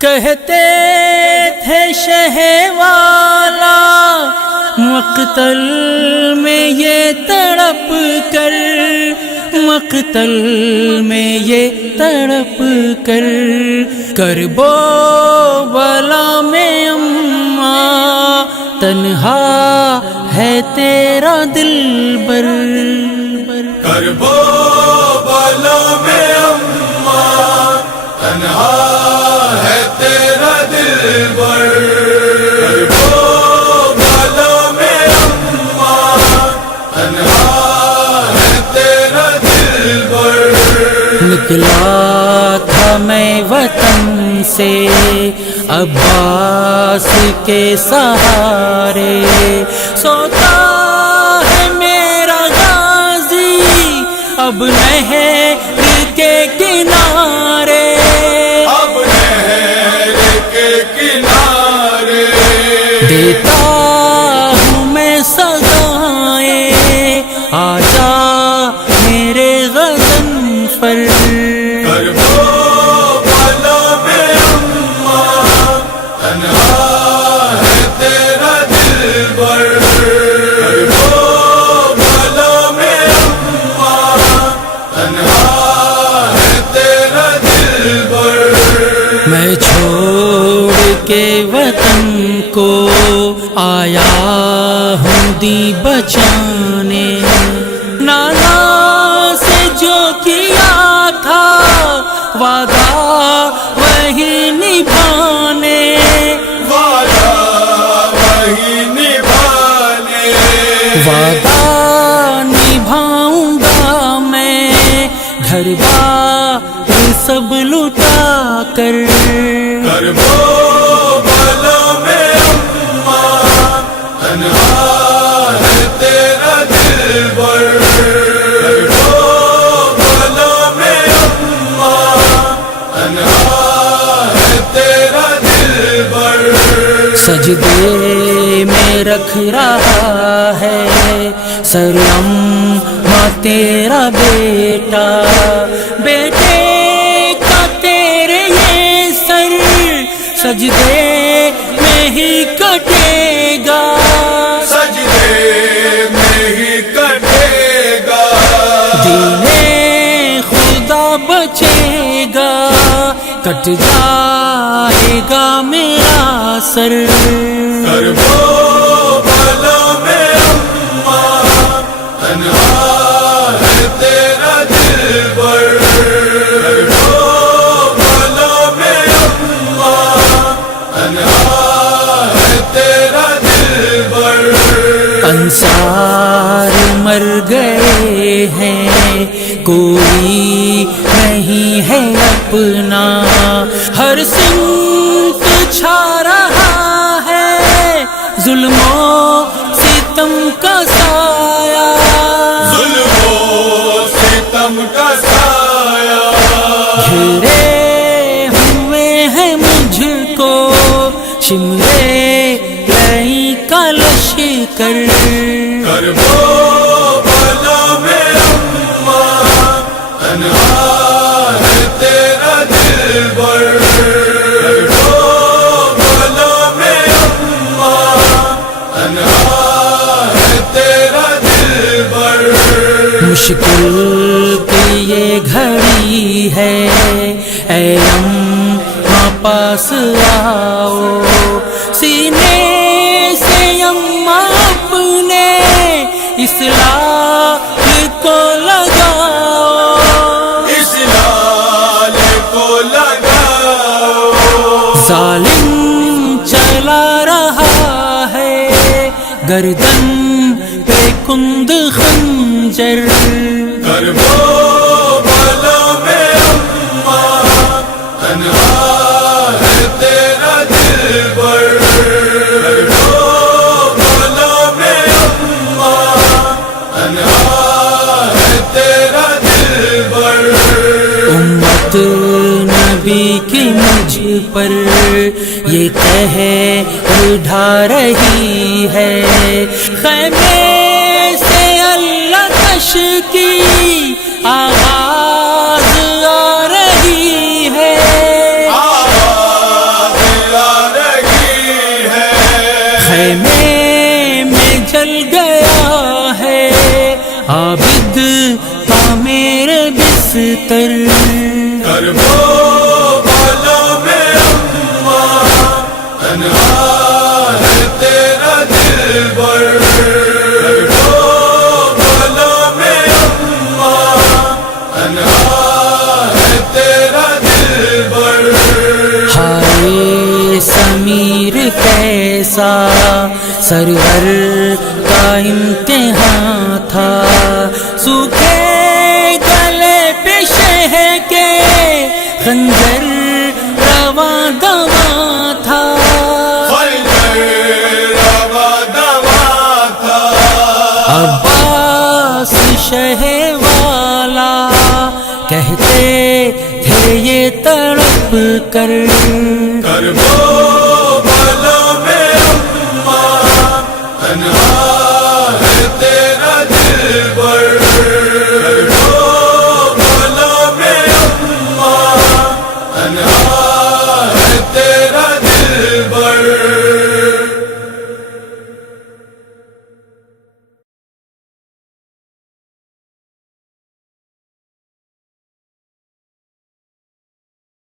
کہتے تھے شہ والا مقتل میں یہ تڑپ کر، مقتل میں یہ تڑپ کر، کربو والا میں اماں تنہا ہے تیرا دلبر، کربو والا میں اماں تنہا ہے تیرا دلبر، کربو والا میں اماں تنہا ہے تیرا دلبر۔ نکلا تھا میں وطن سے عباس کے سہارے، سوتا ہے میرا غازی اب نہر کے کنارے، اب نہر کے کنارے، دیتا ہوں میں سزائیں آجا میرے غضن پر، کربو والا میں اماں تنہا ہے تیرا دلبر، کربو والا میں اماں تنہا ہے تیرا دلبر۔ میں چھوڑ کے وطن کو آیا ہوں دی بچانے، نانا سے جو کیا تھا وعدہ وہی نبھانے، وعدہ وہی نبھانے، وعدہ نبھاؤں گا میں گھر بار سب لٹا کر، کربو والا میں اماں تنہا ہے تیرا دلبر، کربو والا میں اماں تنہا ہے تیرا دلبر۔ سجدے میں رکھ رہا ہے سر اماں تیرا بیٹا، بیٹے کا تیرے یہ سر سجدے میں ہی کٹے گا، سجدے میں ہی کٹے گا، دین خدا بچے گا، کٹ جائے گا میرا سر، کربو والا میں اماں تنہا ہے تیرا دلبر، کربو والا میں اماں تنہا ہے تیرا دلبر۔ انصار مر گئے ہیں کوئی نہیں ہے اپنا، ہر سمت چھا رہا ہے ظلم و ستم کا سایہ، ظلم و ستم کا سایہ، گھیرے ہوئے ہیں مجھ کو شملے لئی کا لشکر، کربو والا میں اماں تنہا ہے تیرا دلبر، کربو والا میں اماں تنہا ہے تیرا دلبر۔ مشکل کی یہ گھڑی ہے اے اماں پاس آؤ، سینے سے اماں اپنے اصلاح کو لگاؤ، اصلاح کو لگاؤ، ظالم چلا رہا ہے گردن پہ کند خنجر، کربو والا میں اماں تنہا ہے تیرا دلبر، کربو والا میں اماں تنہا ہے تیرا دلبر۔ امت نبی کی مجھ پر یہ قہر ڈھا رہی ہے، خیمے سے اللہ کش کی آواز آ رہی ہے، آواز بستر کربو بالا میں اماں تنہا ہے تیرا دلبر کربو بالا میں اماں تنہا ہے تیرا دلبر ہائے سمیر کیسا سرور کا امتحان تھا سوکھے گلے پہ شہ کے خنجر رواں دواں تھا خنجر رواں دواں تھا عباس شہ والا کہتے تھے یہ تڑپ کر کربو بالا میں اماں تنہا ہے تیرا دلبر